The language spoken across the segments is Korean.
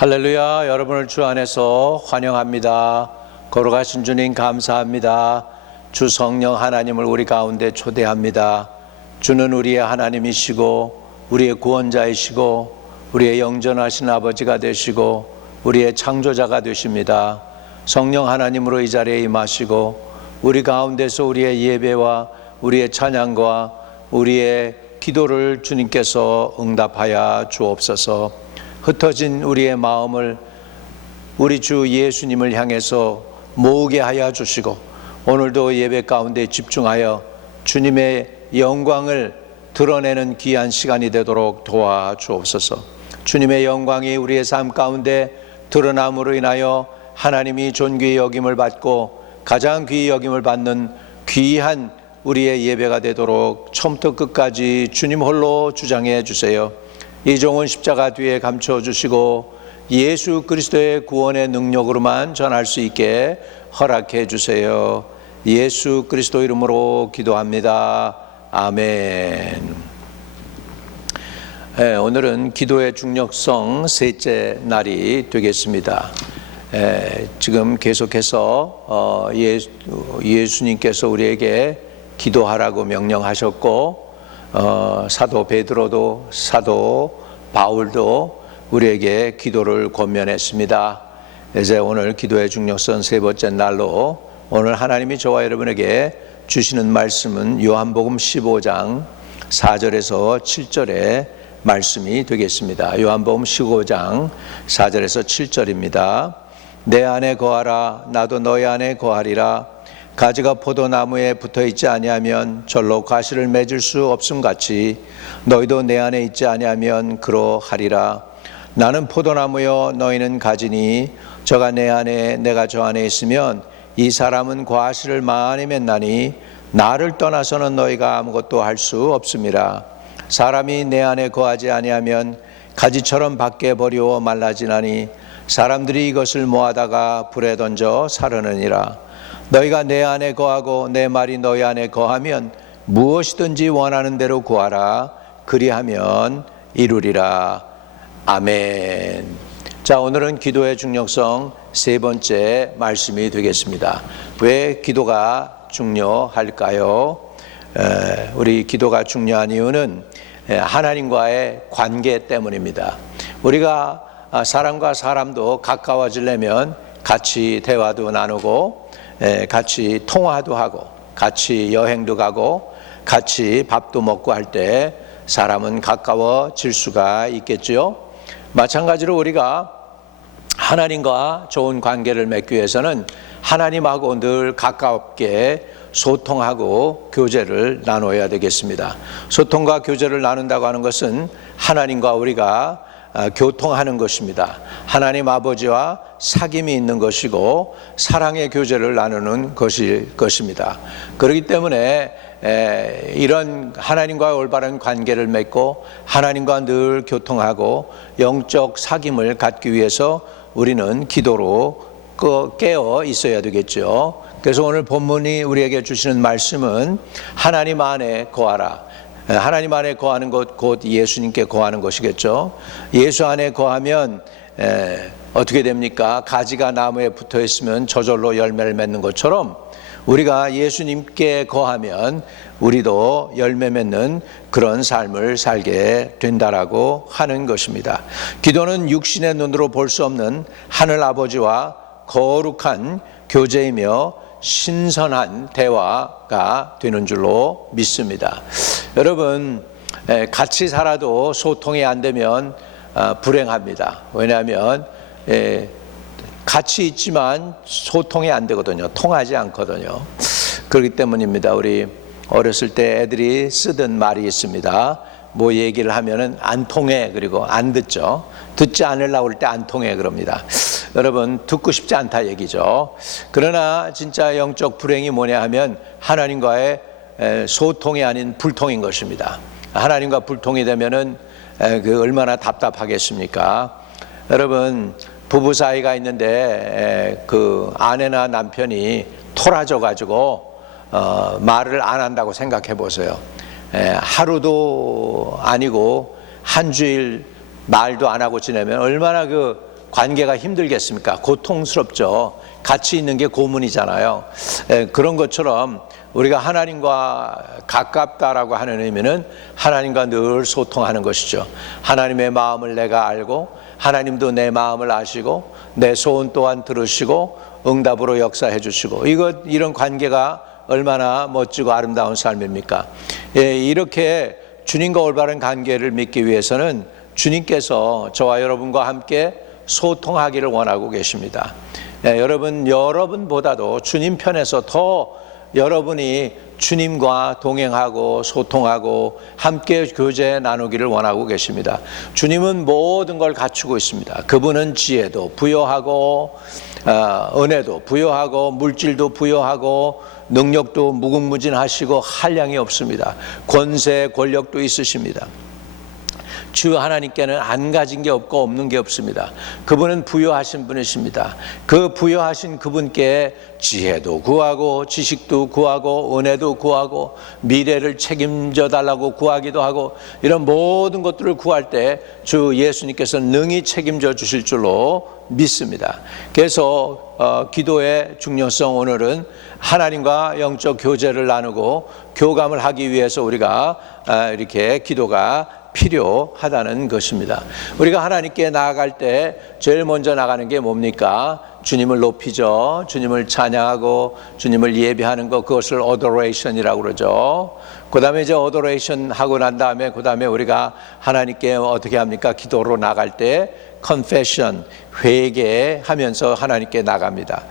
할렐루야. 여러분을 주 안에서 환영합니다. 걸어가신 주님 감사합니다. 주 성령 하나님을 우리 가운데 초대합니다. 주는 우리의 하나님이시고 우리의 구원자이시고 우리의 영전하신 아버지가 되시고 우리의 창조자가 되십니다. 성령 하나님으로 이 자리에 임하시고 우리 가운데서 우리의 예배와 우리의 찬양과 우리의 기도를 주님께서 응답하여 주옵소서. 흩어진 우리의 마음을 우리 주 예수님을 향해서 모으게 하여 주시고 오늘도 예배 가운데 집중하여 주님의 영광을 드러내는 귀한 시간이 되도록 도와주옵소서. 주님의 영광이 우리의 삶 가운데 드러남으로 인하여 하나님이 존귀히 여김을 받고 가장 귀히 여김을 받는 귀한 우리의 예배가 되도록 처음부터 끝까지 주님 홀로 주장해 주세요. 이종은 십자가 뒤에 감춰주시고 예수 그리스도의 구원의 능력으로만 전할 수 있게 허락해 주세요. 예수 그리스도 이름으로 기도합니다. 아멘. 오늘은 기도의 중요성 셋째 날이 되겠습니다. 지금 계속해서 예수님께서 우리에게 기도하라고 명령하셨고 사도 베드로도 사도 바울도 우리에게 기도를 권면했습니다. 이제 오늘 기도의 중요성 세 번째 날로 오늘 하나님이 저와 여러분에게 주시는 말씀은 요한복음 15장 4절에서 7절의 말씀이 되겠습니다. 요한복음 15장 4절에서 7절입니다. 내 안에 거하라 나도 너희 안에 거하리라. 가지가 포도나무에 붙어있지 아니하면 절로 가시를 맺을 수 없음같이 너희도 내 안에 있지 아니하면 그러하리라. 나는 포도나무여 너희는 가지니 저가 내 안에 내가 저 안에 있으면 이 사람은 과실을 많이 맺나니 나를 떠나서는 너희가 아무것도 할 수 없음이라. 사람이 내 안에 거하지 아니하면 가지처럼 밖에 버리워 말라지나니 사람들이 이것을 모아다가 불에 던져 사르느니라. 너희가 내 안에 거하고 내 말이 너희 안에 거하면 무엇이든지 원하는 대로 구하라. 그리하면 이루리라. 아멘. 자, 오늘은 기도의 중요성 세 번째 말씀이 되겠습니다. 왜 기도가 중요할까요? 우리 기도가 중요한 이유는 하나님과의 관계 때문입니다. 우리가 사람과 사람도 가까워지려면 같이 대화도 나누고 같이 통화도 하고 같이 여행도 가고 같이 밥도 먹고 할 때 사람은 가까워질 수가 있겠지요. 마찬가지로 우리가 하나님과 좋은 관계를 맺기 위해서는 하나님하고 늘 가깝게 소통하고 교제를 나눠야 되겠습니다. 소통과 교제를 나눈다고 하는 것은 하나님과 우리가 교통하는 것입니다. 하나님 아버지와 사귐이 있는 것이고 사랑의 교제를 나누는 것입니다. 그렇기 때문에 이런 하나님과 올바른 관계를 맺고 하나님과 늘 교통하고 영적 사귐을 갖기 위해서 우리는 기도로 깨어 있어야 되겠죠. 그래서 오늘 본문이 우리에게 주시는 말씀은 하나님 안에 거하라. 하나님 안에 거하는 것 곧 예수님께 거하는 것이겠죠. 예수 안에 거하면 어떻게 됩니까? 가지가 나무에 붙어 있으면 저절로 열매를 맺는 것처럼 우리가 예수님께 거하면 우리도 열매 맺는 그런 삶을 살게 된다라고 하는 것입니다. 기도는 육신의 눈으로 볼 수 없는 하늘 아버지와 거룩한 교제이며 신선한 대화가 되는 줄로 믿습니다. 여러분, 같이 살아도 소통이 안 되면 불행합니다. 왜냐하면 같이 있지만 소통이 안 되거든요. 통하지 않거든요. 그렇기 때문입니다. 우리 어렸을 때 애들이 쓰던 말이 있습니다. 뭐 얘기를 하면은 안 통해, 그리고 안 듣죠. 듣지 않으려고 할 때 안 통해 그럽니다. 여러분, 듣고 싶지 않다 얘기죠. 그러나 진짜 영적 불행이 뭐냐 하면 하나님과의 소통이 아닌 불통인 것입니다. 하나님과 불통이 되면은 그 얼마나 답답하겠습니까? 여러분, 부부 사이가 있는데 그 아내나 남편이 토라져 가지고 말을 안 한다고 생각해 보세요. 하루도 아니고 한 주일 말도 안 하고 지내면 얼마나 그 관계가 힘들겠습니까? 고통스럽죠. 같이 있는 게 고문이잖아요. 그런 것처럼 우리가 하나님과 가깝다라고 하는 의미는 하나님과 늘 소통하는 것이죠. 하나님의 마음을 내가 알고 하나님도 내 마음을 아시고 내 소원 또한 들으시고 응답으로 역사해 주시고 이런 관계가 얼마나 멋지고 아름다운 삶입니까? 이렇게 주님과 올바른 관계를 맺기 위해서는 주님께서 저와 여러분과 함께 소통하기를 원하고 계십니다. 여러분보다도 주님 편에서 더 여러분이 주님과 동행하고 소통하고 함께 교제 나누기를 원하고 계십니다. 주님은 모든 걸 갖추고 있습니다. 그분은 지혜도 부여하고 은혜도 부여하고 물질도 부여하고 능력도 무궁무진하시고 한량이 없습니다. 권세 권력도 있으십니다. 주 하나님께는 안 가진 게 없고 없는 게 없습니다. 그분은 부여하신 분이십니다. 그 부여하신 그분께 지혜도 구하고 지식도 구하고 은혜도 구하고 미래를 책임져 달라고 구하기도 하고 이런 모든 것들을 구할 때 주 예수님께서 능히 책임져 주실 줄로 믿습니다. 그래서 기도의 중요성, 오늘은 하나님과 영적 교제를 나누고 교감을 하기 위해서 우리가 이렇게 기도가 필요하다는 것입니다. 우리가 하나님께 나아갈 때 제일 먼저 나가는 게 뭡니까? 주님을 높이죠. 주님을 찬양하고 주님을 예배하는 것, 그것을 adoration이라고 그러죠. 그 다음에 이제 adoration 하고 난 다음에 그 다음에 우리가 하나님께 어떻게 합니까? 기도로 나갈 때 confession, 회개하면서 하나님께 나갑니다.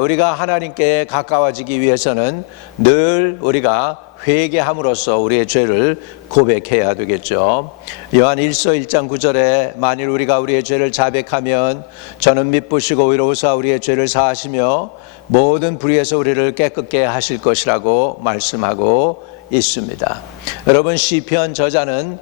우리가 하나님께 가까워지기 위해서는 늘 우리가 회개함으로써 우리의 죄를 고백해야 되겠죠. 요한 1서 1장 9절에 만일 우리가 우리의 죄를 자백하면 저는 미쁘시고 의로우사 우리의 죄를 사하시며 모든 불의에서 우리를 깨끗게 하실 것이라고 말씀하고 있습니다. 여러분, 시편 저자는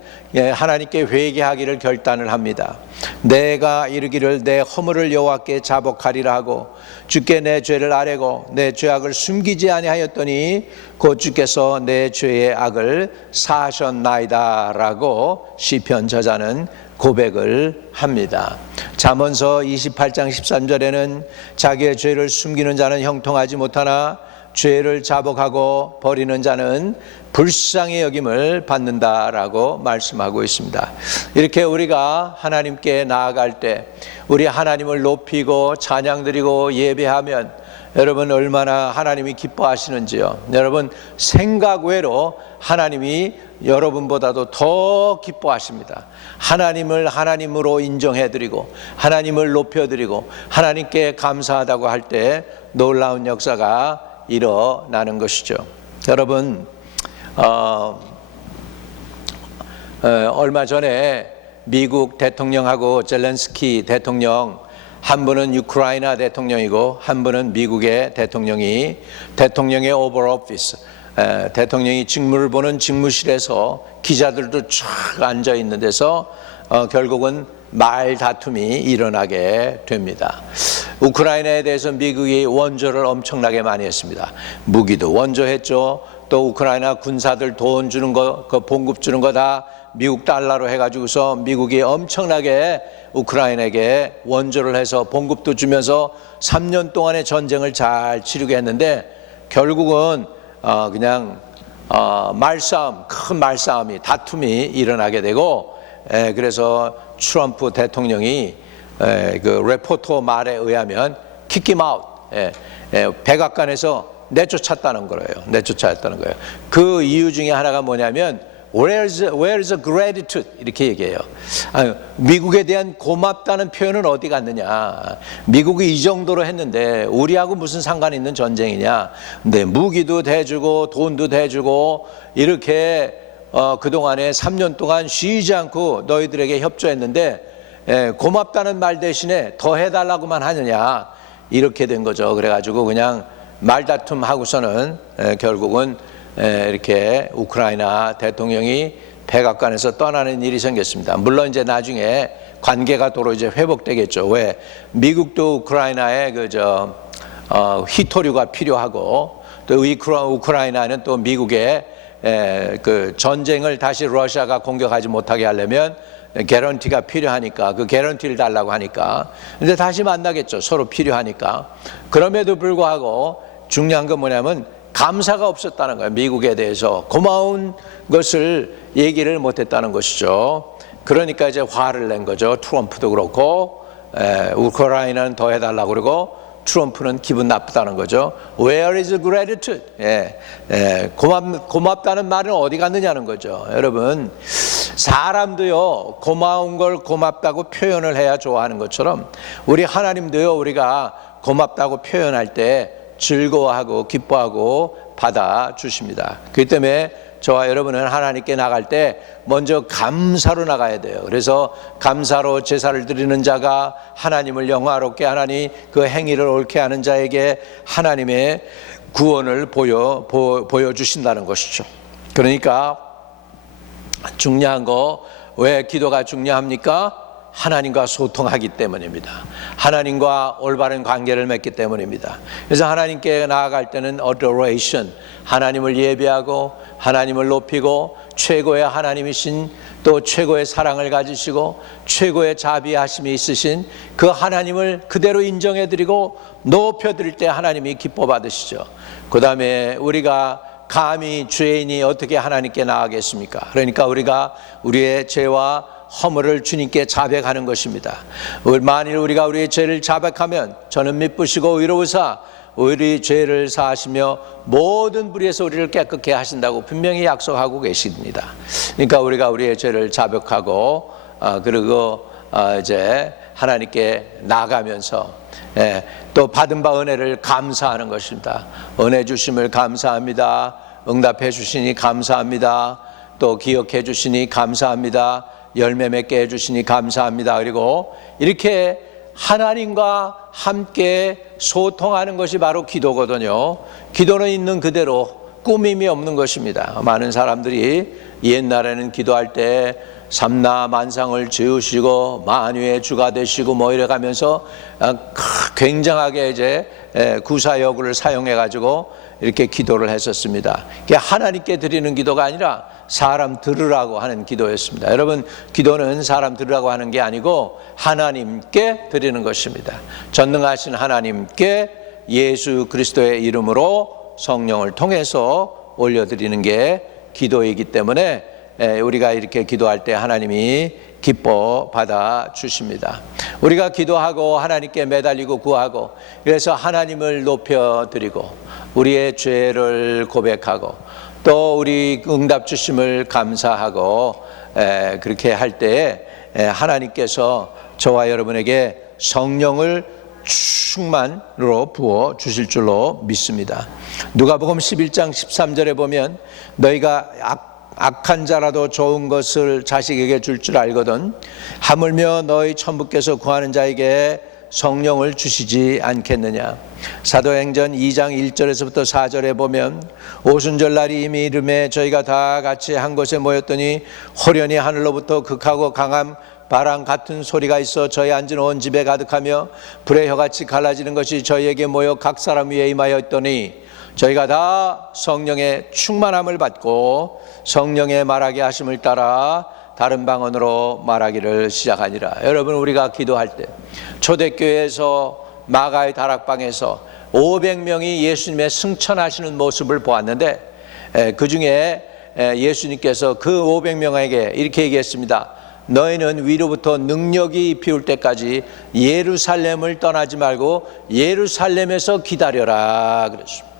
하나님께 회개하기를 결단을 합니다. 내가 이르기를 내 허물을 여호와께 자복하리라 하고 주께 내 죄를 아뢰고 내 죄악을 숨기지 아니하였더니 곧 주께서 내 죄의 악을 사하셨나이다 라고 시편 저자는 고백을 합니다. 잠언서 28장 13절에는 자기의 죄를 숨기는 자는 형통하지 못하나 죄를 자복하고 버리는 자는 불쌍히 여김을 받는다라고 말씀하고 있습니다. 이렇게 우리가 하나님께 나아갈 때 우리 하나님을 높이고 찬양드리고 예배하면 여러분 얼마나 하나님이 기뻐하시는지요. 여러분 생각 외로 하나님이 여러분보다도 더 기뻐하십니다. 하나님을 하나님으로 인정해드리고 하나님을 높여드리고 하나님께 감사하다고 할 때 놀라운 역사가 일어나는 것이죠. 여러분 얼마 전에 미국 대통령하고 젤렌스키 대통령, 한 분은 우크라이나 대통령이고 한 분은 미국의 대통령의 오벌 오피스, 대통령이 직무를 보는 직무실에서 기자들도 쫙 앉아 있는 데서 결국은 말 다툼이 일어나게 됩니다. 우크라이나에 대해서 미국이 원조를 엄청나게 많이 했습니다. 무기도 원조했죠. 또 우크라이나 군사들 돈 주는 거, 그 봉급 주는 거 다 미국 달러로 해가지고서 미국이 엄청나게 우크라이나에게 원조를 해서 봉급도 주면서 3년 동안의 전쟁을 잘 치르게 했는데 결국은 그냥 큰 말싸움이 다툼이 일어나게 되고, 그래서 트럼프 대통령이 그 레포터 말에 의하면 kick him out, 백악관에서 내쫓았다는 거예요. 그 이유 중에 하나가 뭐냐면 where is the gratitude 이렇게 얘기해요. 미국에 대한 고맙다는 표현은 어디 갔느냐. 미국이 이 정도로 했는데 우리하고 무슨 상관이 있는 전쟁이냐. 근데 무기도 대주고 돈도 대주고 이렇게 그동안에 3년 동안 쉬지 않고 너희들에게 협조했는데 고맙다는 말 대신에 더 해달라고만 하느냐. 이렇게 된 거죠. 그래가지고 그냥 말다툼 하고서는 결국은 이렇게 우크라이나 대통령이 백악관에서 떠나는 일이 생겼습니다. 물론 이제 나중에 관계가 도로 이제 회복되겠죠. 왜? 미국도 우크라이나에 희토류가 필요하고 또 우크라이나는 또 미국의 그 전쟁을 다시 러시아가 공격하지 못하게 하려면 개런티가 필요하니까 그 개런티를 달라고 하니까. 근데 다시 만나겠죠. 서로 필요하니까. 그럼에도 불구하고 중요한 건 뭐냐면 감사가 없었다는 거예요. 미국에 대해서 고마운 것을 얘기를 못했다는 것이죠. 그러니까 이제 화를 낸 거죠. 트럼프도 그렇고 우크라이나는 더 해달라고 그러고 트럼프는 기분 나쁘다는 거죠. Where is gratitude? 고맙다는 말은 어디 갔느냐는 거죠. 여러분, 사람도요 고마운 걸 고맙다고 표현을 해야 좋아하는 것처럼 우리 하나님도요 우리가 고맙다고 표현할 때 즐거워하고 기뻐하고 받아주십니다. 그렇기 때문에 저와 여러분은 하나님께 나갈 때 먼저 감사로 나가야 돼요. 그래서 감사로 제사를 드리는 자가 하나님을 영화롭게 하나니 그 행위를 옳게 하는 자에게 하나님의 구원을 보여주신다는 것이죠. 그러니까 중요한 거, 왜 기도가 중요합니까? 하나님과 소통하기 때문입니다. 하나님과 올바른 관계를 맺기 때문입니다. 그래서 하나님께 나아갈 때는 adoration, 하나님을 예배하고 하나님을 높이고 최고의 하나님이신 또 최고의 사랑을 가지시고 최고의 자비하심이 있으신 그 하나님을 그대로 인정해드리고 높여드릴 때 하나님이 기뻐 받으시죠. 그 다음에 우리가 감히 죄인이 어떻게 하나님께 나아가겠습니까? 그러니까 우리가 우리의 죄와 허물을 주님께 자백하는 것입니다. 만일 우리가 우리의 죄를 자백하면 저는 미쁘시고 의로우사 우리 죄를 사하시며 모든 불의에서 우리를 깨끗게 하신다고 분명히 약속하고 계십니다. 그러니까 우리가 우리의 죄를 자백하고 그리고 이제 하나님께 나가면서 또 받은 바 은혜를 감사하는 것입니다. 은혜 주심을 감사합니다. 응답해 주시니 감사합니다. 또 기억해 주시니 감사합니다. 열매 맺게 해주시니 감사합니다. 그리고 이렇게 하나님과 함께 소통하는 것이 바로 기도거든요. 기도는 있는 그대로 꾸밈이 없는 것입니다. 많은 사람들이 옛날에는 기도할 때 삼나 만상을 지으시고 만유의 주가 되시고 뭐 이래 가면서 굉장하게 이제 구사여구를 사용해 가지고 이렇게 기도를 했었습니다. 이게 하나님께 드리는 기도가 아니라 사람 들으라고 하는 기도였습니다. 여러분, 기도는 사람 들으라고 하는 게 아니고 하나님께 드리는 것입니다. 전능하신 하나님께 예수 그리스도의 이름으로 성령을 통해서 올려드리는 게 기도이기 때문에 우리가 이렇게 기도할 때 하나님이 기뻐 받아 주십니다. 우리가 기도하고 하나님께 매달리고 구하고 그래서 하나님을 높여드리고 우리의 죄를 고백하고 또 우리 응답 주심을 감사하고 그렇게 할 때 하나님께서 저와 여러분에게 성령을 충만으로 부어 주실 줄로 믿습니다. 누가복음 11장 13절에 보면 너희가 악한 자라도 좋은 것을 자식에게 줄 줄 알거든 하물며 너희 천부께서 구하는 자에게 성령을 주시지 않겠느냐. 사도행전 2장 1절에서부터 4절에 보면 오순절날이 이미 이름에 저희가 다 같이 한 곳에 모였더니 호련히 하늘로부터 극하고 강한 바람 같은 소리가 있어 저희 앉은 온 집에 가득하며 불의 혀같이 갈라지는 것이 저희에게 모여 각 사람 위에 임하여 있더니 저희가 다 성령의 충만함을 받고 성령의 말하게 하심을 따라 다른 방언으로 말하기를 시작하니라. 여러분, 우리가 기도할 때 초대교회에서 마가의 다락방에서 500명이 예수님의 승천하시는 모습을 보았는데 그 중에 예수님께서 그 500명에게 이렇게 얘기했습니다. 너희는 위로부터 능력이 비올 때까지 예루살렘을 떠나지 말고 예루살렘에서 기다려라 그랬습니다.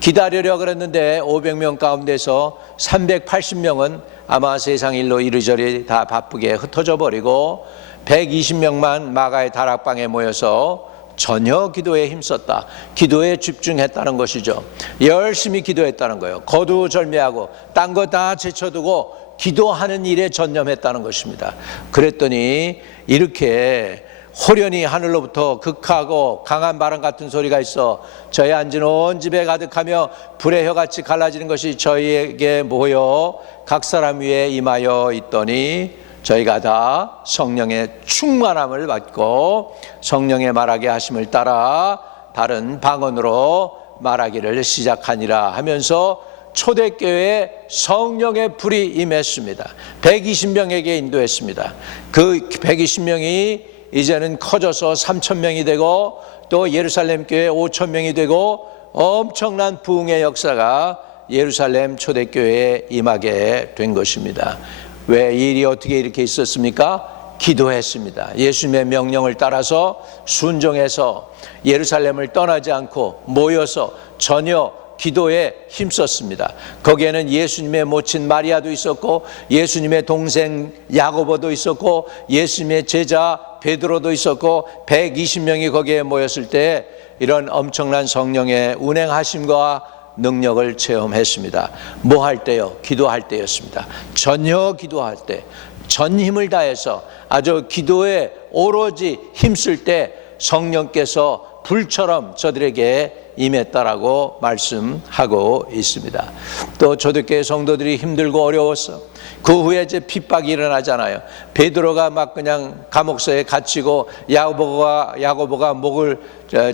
기다리려 그랬는데 500명 가운데서 380명은 아마 세상 일로 이리저리 다 바쁘게 흩어져 버리고 120명만 마가의 다락방에 모여서 전혀 기도에 힘썼다. 기도에 집중했다는 것이죠. 열심히 기도했다는 거예요. 거두절미하고 딴 거 다 제쳐두고 기도하는 일에 전념했다는 것입니다. 그랬더니 이렇게 호련히 하늘로부터 극하고 강한 바람 같은 소리가 있어 저희 앉은 온 집에 가득하며 불의 혀같이 갈라지는 것이 저희에게 모여 각 사람 위에 임하여 있더니 저희가 다 성령의 충만함을 받고 성령의 말하게 하심을 따라 다른 방언으로 말하기를 시작하니라 하면서 초대교회에 성령의 불이 임했습니다. 120명에게 인도했습니다. 그 120명이 이제는 커져서 3,000명이 되고 또 예루살렘 교회 5,000명이 되고 엄청난 부흥의 역사가 예루살렘 초대교회에 임하게 된 것입니다. 왜 이 일이 어떻게 이렇게 있었습니까? 기도했습니다. 예수님의 명령을 따라서 순종해서 예루살렘을 떠나지 않고 모여서 전혀 기도에 힘썼습니다. 거기에는 예수님의 모친 마리아도 있었고 예수님의 동생 야고보도 있었고 예수님의 제자 베드로도 있었고 120명이 거기에 모였을 때 이런 엄청난 성령의 운행하심과 능력을 체험했습니다. 뭐 할 때요? 기도할 때였습니다. 전혀 기도할 때, 전 힘을 다해서 아주 기도에 오로지 힘쓸 때 성령께서 불처럼 저들에게 임했다라고 말씀하고 있습니다. 또 초대교회 성도들이 힘들고 어려웠어. 그 후에 이제 핍박이 일어나잖아요. 베드로가 막 그냥 감옥서에 갇히고 야고보가 목을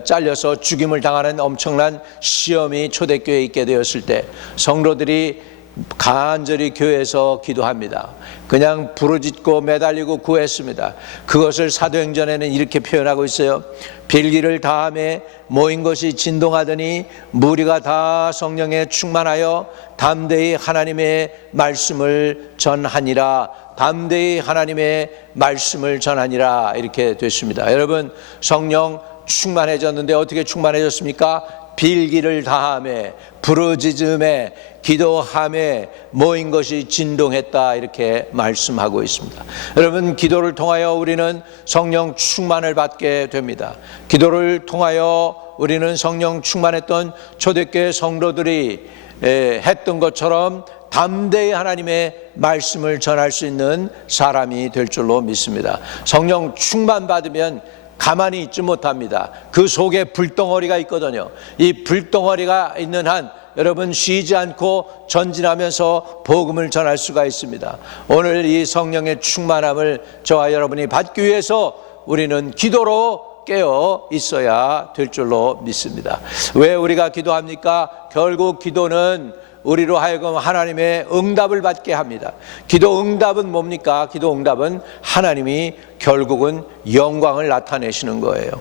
잘려서 죽임을 당하는 엄청난 시험이 초대교회에 있게 되었을 때 성도들이 간절히 교회에서 기도합니다. 그냥 부르짖고 매달리고 구했습니다. 그것을 사도행전에는 이렇게 표현하고 있어요. 빌기를 다함에 모인 것이 진동하더니 무리가 다 성령에 충만하여 담대히 하나님의 말씀을 전하니라. 담대히 하나님의 말씀을 전하니라. 이렇게 됐습니다. 여러분, 성령 충만해졌는데 어떻게 충만해졌습니까? 빌기를 다함에 부르짖음에 기도함에 모인 것이 진동했다, 이렇게 말씀하고 있습니다. 여러분, 기도를 통하여 우리는 성령 충만을 받게 됩니다. 기도를 통하여 우리는 성령 충만했던 초대교회 성도들이 했던 것처럼 담대히 하나님의 말씀을 전할 수 있는 사람이 될 줄로 믿습니다. 성령 충만 받으면 가만히 있지 못합니다. 그 속에 불덩어리가 있거든요. 이 불덩어리가 있는 한 여러분 쉬지 않고 전진하면서 복음을 전할 수가 있습니다. 오늘 이 성령의 충만함을 저와 여러분이 받기 위해서 우리는 기도로 깨어 있어야 될 줄로 믿습니다. 왜 우리가 기도합니까? 결국 기도는 우리로 하여금 하나님의 응답을 받게 합니다. 기도 응답은 뭡니까? 기도 응답은 하나님이 결국은 영광을 나타내시는 거예요.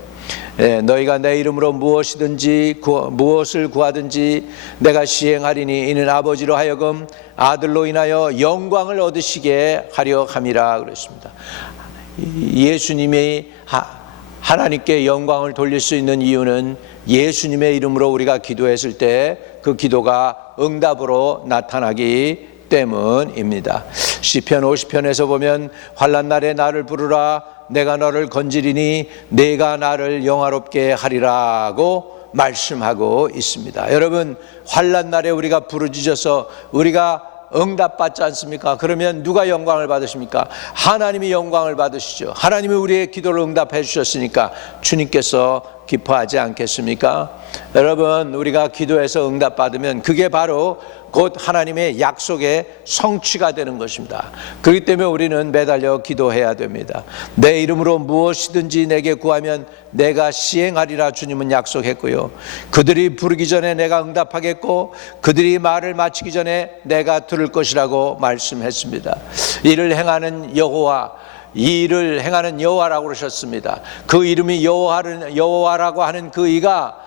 너희가 내 이름으로 무엇을 구하든지 내가 시행하리니 이는 아버지로 하여금 아들로 인하여 영광을 얻으시게 하려 함이라 그랬습니다. 예수님이 하나님께 영광을 돌릴 수 있는 이유는 예수님의 이름으로 우리가 기도했을 때 그 기도가 응답으로 나타나기 때문입니다. 시편 50편에서 보면 환난 날에 나를 부르라 내가 너를 건지리니 내가 나를 영화롭게 하리라고 말씀하고 있습니다. 여러분, 환난 날에 우리가 부르짖어서 우리가 응답받지 않습니까? 그러면 누가 영광을 받으십니까? 하나님이 영광을 받으시죠. 하나님이 우리의 기도를 응답해 주셨으니까 주님께서 기뻐하지 않겠습니까? 여러분, 우리가 기도해서 응답받으면 그게 바로 곧 하나님의 약속의 성취가 되는 것입니다. 그렇기 때문에 우리는 매달려 기도해야 됩니다. 내 이름으로 무엇이든지 내게 구하면 내가 시행하리라 주님은 약속했고요. 그들이 부르기 전에 내가 응답하겠고 그들이 말을 마치기 전에 내가 들을 것이라고 말씀했습니다. 이를 행하는 여호와, 이 일을 행하는 여호와라고 그러셨습니다. 그 이름이 여호와라고 하는 그 이가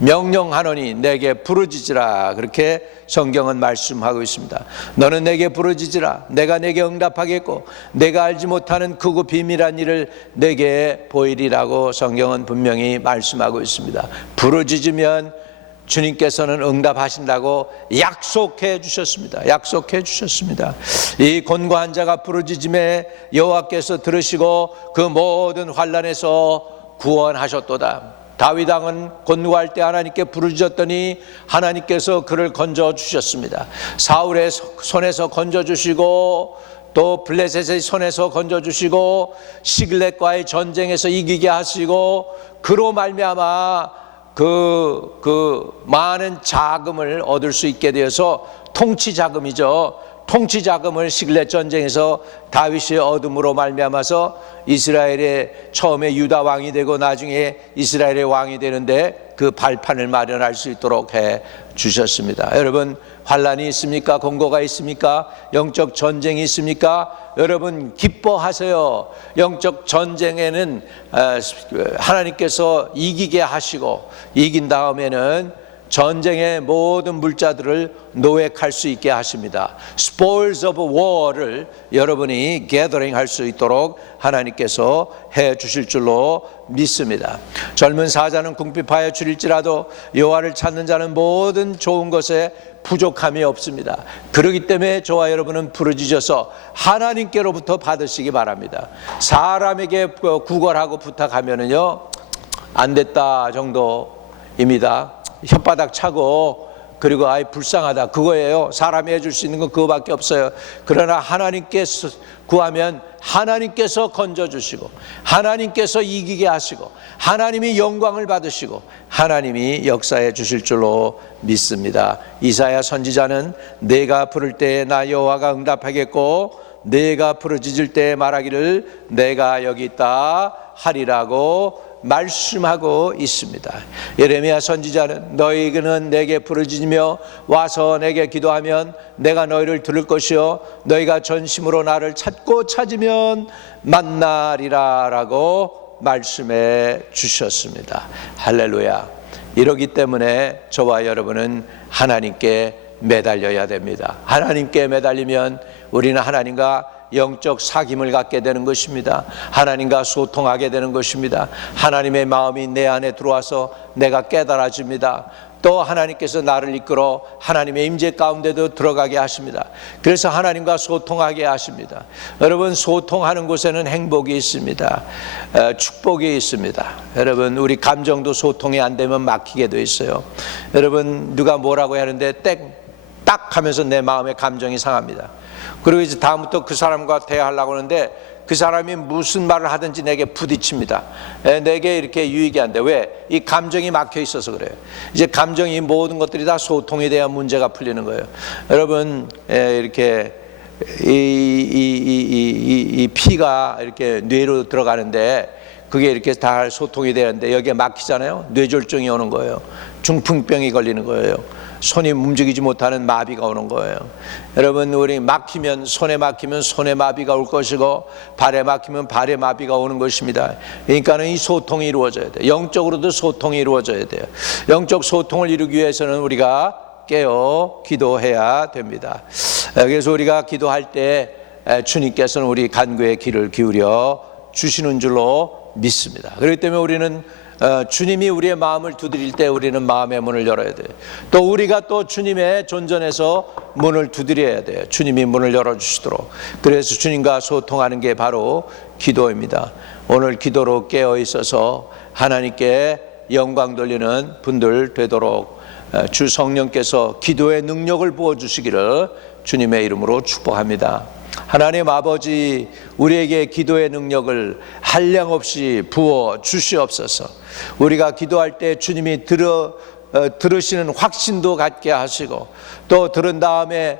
명령하노니 내게 부르짖으라, 그렇게 성경은 말씀하고 있습니다. 너는 내게 부르짖으라, 내가 내게 응답하겠고 내가 알지 못하는 크고 비밀한 일을 내게 보이리라고 성경은 분명히 말씀하고 있습니다. 부르짖으면 주님께서는 응답하신다고 약속해 주셨습니다. 약속해 주셨습니다. 이 곤고한 자가 부르짖음에 여호와께서 들으시고 그 모든 환난에서 구원하셨도다. 다윗 왕은 곤고할 때 하나님께 부르짖었더니 하나님께서 그를 건져 주셨습니다. 사울의 손에서 건져 주시고 또 블레셋의 손에서 건져 주시고 시글렛과의 전쟁에서 이기게 하시고 그로 말미암아 그 많은 자금을 얻을 수 있게 되어서 통치 자금이죠. 통치 자금을 시글렛 전쟁에서 다윗의 어둠으로 말미암아서 이스라엘의 처음에 유다 왕이 되고 나중에 이스라엘의 왕이 되는데 그 발판을 마련할 수 있도록 해 주셨습니다. 여러분, 환란이 있습니까? 공고가 있습니까? 영적 전쟁이 있습니까? 여러분, 기뻐하세요. 영적 전쟁에는 하나님께서 이기게 하시고 이긴 다음에는 전쟁의 모든 물자들을 노획할 수 있게 하십니다. Spoils of war를 여러분이 gathering 할 수 있도록 하나님께서 해 주실 줄로 믿습니다. 젊은 사자는 궁핍하여 줄일지라도 여호와를 찾는 자는 모든 좋은 것에 부족함이 없습니다. 그렇기 때문에 저와 여러분은 부르짖어서 하나님께로부터 받으시기 바랍니다. 사람에게 구걸하고 부탁하면은요, 안 됐다 정도입니다. 혓바닥 차고 그리고 아이 불쌍하다 그거예요. 사람이 해줄 수 있는 건 그거밖에 없어요. 그러나 하나님께서 구하면 하나님께서 건져주시고 하나님께서 이기게 하시고 하나님이 영광을 받으시고 하나님이 역사해 주실 줄로 믿습니다. 이사야 선지자는 내가 부를 때에 나 여호와가 응답하겠고 내가 부르짖을 때에 말하기를 내가 여기 있다 하리라고 말씀하고 있습니다. 예레미야 선지자는 너희는 내게 부르짖으며 와서 내게 기도하면 내가 너희를 들을 것이요 너희가 전심으로 나를 찾으면 만나리라 라고 말씀해 주셨습니다. 할렐루야. 이러기 때문에 저와 여러분은 하나님께 매달려야 됩니다. 하나님께 매달리면 우리는 하나님과 영적 사귐을 갖게 되는 것입니다. 하나님과 소통하게 되는 것입니다. 하나님의 마음이 내 안에 들어와서 내가 깨달아집니다. 또 하나님께서 나를 이끌어 하나님의 임재 가운데도 들어가게 하십니다. 그래서 하나님과 소통하게 하십니다. 여러분, 소통하는 곳에는 행복이 있습니다. 축복이 있습니다. 여러분, 우리 감정도 소통이 안 되면 막히게 돼 있어요. 여러분, 누가 뭐라고 하는데 딱 하면서 내 마음의 감정이 상합니다. 그리고 이제 다음부터 그 사람과 대화하려고 하는데 그 사람이 무슨 말을 하든지 내게 부딪힙니다. 내게 이렇게 유익이 안 돼. 왜? 이 감정이 막혀 있어서 그래요. 이제 감정이 모든 것들이 다 소통이 돼야 문제가 풀리는 거예요. 여러분, 이렇게 이 피가 이렇게 뇌로 들어가는데 그게 이렇게 다 소통이 되는데 여기에 막히잖아요. 뇌졸중이 오는 거예요. 중풍병이 걸리는 거예요. 손이 움직이지 못하는 마비가 오는 거예요. 여러분, 우리 막히면 손에 막히면 손에 마비가 올 것이고 발에 막히면 발에 마비가 오는 것입니다. 그러니까는 이 소통이 이루어져야 돼요. 영적으로도 소통이 이루어져야 돼요. 영적 소통을 이루기 위해서는 우리가 깨어 기도해야 됩니다. 그래서 우리가 기도할 때 주님께서는 우리 간구의 귀를 기울여 주시는 줄로 믿습니다. 그렇기 때문에 우리는 주님이 우리의 마음을 두드릴 때 우리는 마음의 문을 열어야 돼요. 또 우리가 또 주님의 존전에서 문을 두드려야 돼요. 주님이 문을 열어주시도록. 그래서 주님과 소통하는 게 바로 기도입니다. 오늘 기도로 깨어 있어서 하나님께 영광 돌리는 분들 되도록 주 성령께서 기도의 능력을 부어주시기를 주님의 이름으로 축복합니다. 하나님 아버지, 우리에게 기도의 능력을 한량없이 부어 주시옵소서. 우리가 기도할 때 주님이 들으시는 확신도 갖게 하시고 또 들은 다음에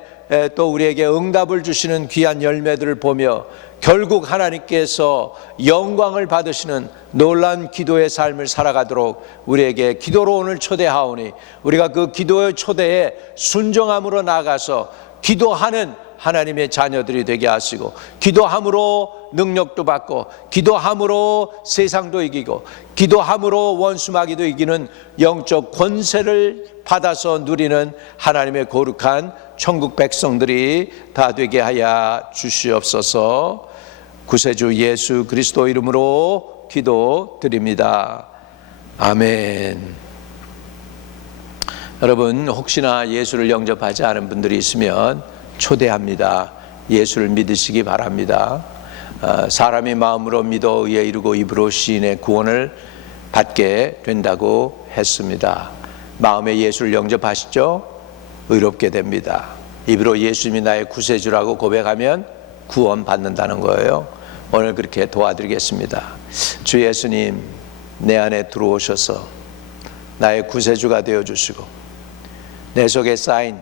또 우리에게 응답을 주시는 귀한 열매들을 보며 결국 하나님께서 영광을 받으시는 놀라운 기도의 삶을 살아가도록 우리에게 기도로 오늘 초대하오니 우리가 그 기도의 초대에 순종함으로 나아가서 기도하는 하나님의 자녀들이 되게 하시고 기도함으로 능력도 받고 기도함으로 세상도 이기고 기도함으로 원수마귀도 이기는 영적 권세를 받아서 누리는 하나님의 거룩한 천국 백성들이 다 되게 하여 주시옵소서. 구세주 예수 그리스도 이름으로 기도드립니다. 아멘. 여러분, 혹시나 예수를 영접하지 않은 분들이 있으면 초대합니다. 예수를 믿으시기 바랍니다. 사람이 마음으로 믿어 의에 이르고 입으로 시인의 구원을 받게 된다고 했습니다. 마음에 예수를 영접하시죠? 의롭게 됩니다. 입으로 예수님이 나의 구세주라고 고백하면 구원 받는다는 거예요. 오늘 그렇게 도와드리겠습니다. 주 예수님, 내 안에 들어오셔서 나의 구세주가 되어주시고 내 속에 쌓인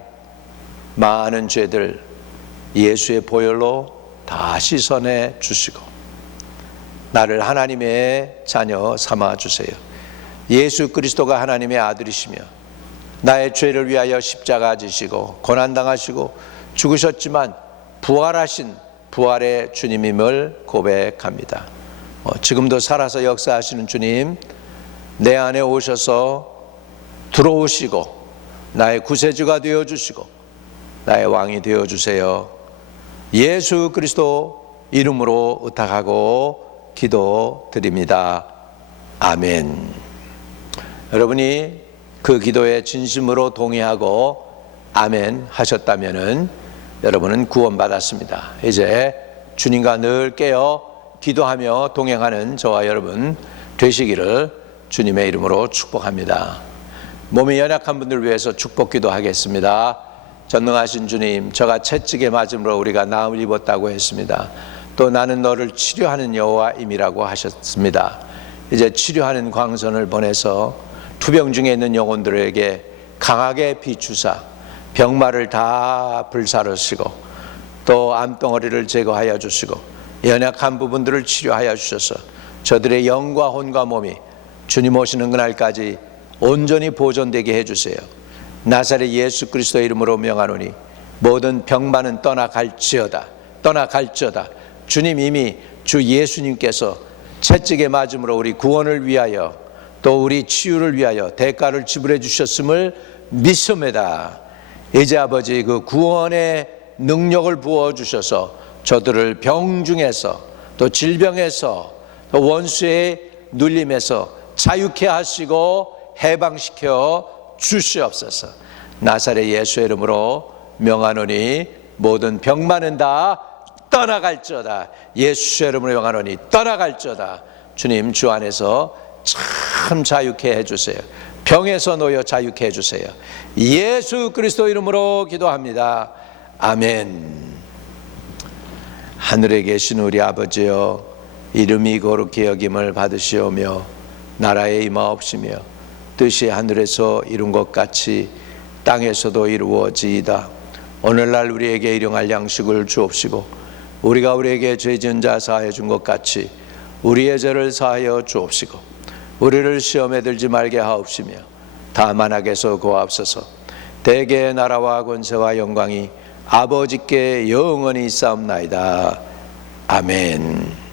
많은 죄들 예수의 보혈로 다 씻어내 주시고 나를 하나님의 자녀 삼아 주세요. 예수 그리스도가 하나님의 아들이시며 나의 죄를 위하여 십자가 지시고 고난당하시고 죽으셨지만 부활하신 부활의 주님임을 고백합니다. 지금도 살아서 역사하시는 주님, 내 안에 오셔서 들어오시고 나의 구세주가 되어주시고 나의 왕이 되어주세요. 예수 그리스도 이름으로 의탁하고 기도드립니다. 아멘. 여러분이 그 기도에 진심으로 동의하고 아멘 하셨다면은 여러분은 구원받았습니다. 이제 주님과 늘 깨어 기도하며 동행하는 저와 여러분 되시기를 주님의 이름으로 축복합니다. 몸이 연약한 분들 위해서 축복 기도하겠습니다. 전능하신 주님, 저가 채찍에 맞음으로 우리가 나음을 입었다고 했습니다. 또 나는 너를 치료하는 여호와임이라고 하셨습니다. 이제 치료하는 광선을 보내서 투병 중에 있는 영혼들에게 강하게 비추사 병마를 다 불사르시고 또 암덩어리를 제거하여 주시고 연약한 부분들을 치료하여 주셔서 저들의 영과 혼과 몸이 주님 오시는 그날까지 온전히 보존되게 해주세요. 나사렛 예수 그리스도 이름으로 명하노니 모든 병만은 떠나갈지어다. 주님 이미 주 예수님께서 채찍에 맞음으로 우리 구원을 위하여 또 우리 치유를 위하여 대가를 지불해 주셨음을 믿습니다. 이제 아버지 그 구원의 능력을 부어주셔서 저들을 병중에서 또 질병에서 또 원수의 눌림에서 자유케 하시고 해방시켜 주시옵소서. 나사렛 예수의 이름으로 명하노니 모든 병만은 다 떠나갈지어다. 예수의 이름으로 명하노니 떠나갈지어다. 주님 주 안에서 참 자유케 해주세요. 병에서 놓여 자유케 해주세요. 예수 그리스도 이름으로 기도합니다. 아멘. 하늘에 계신 우리 아버지여, 이름이 거룩히 여김을 받으시오며 나라에 임하옵시며 뜻이 하늘에서 이룬 것 같이 땅에서도 이루어지이다. 오늘날 우리에게 일용할 양식을 주옵시고 우리가 우리에게 죄 지은 자 사하여 준 것 같이 우리의 죄를 사하여 주옵시고 우리를 시험에 들지 말게 하옵시며 다만 악에서 구하옵소서. 대개의 나라와 권세와 영광이 아버지께 영원히 있사옵나이다. 아멘.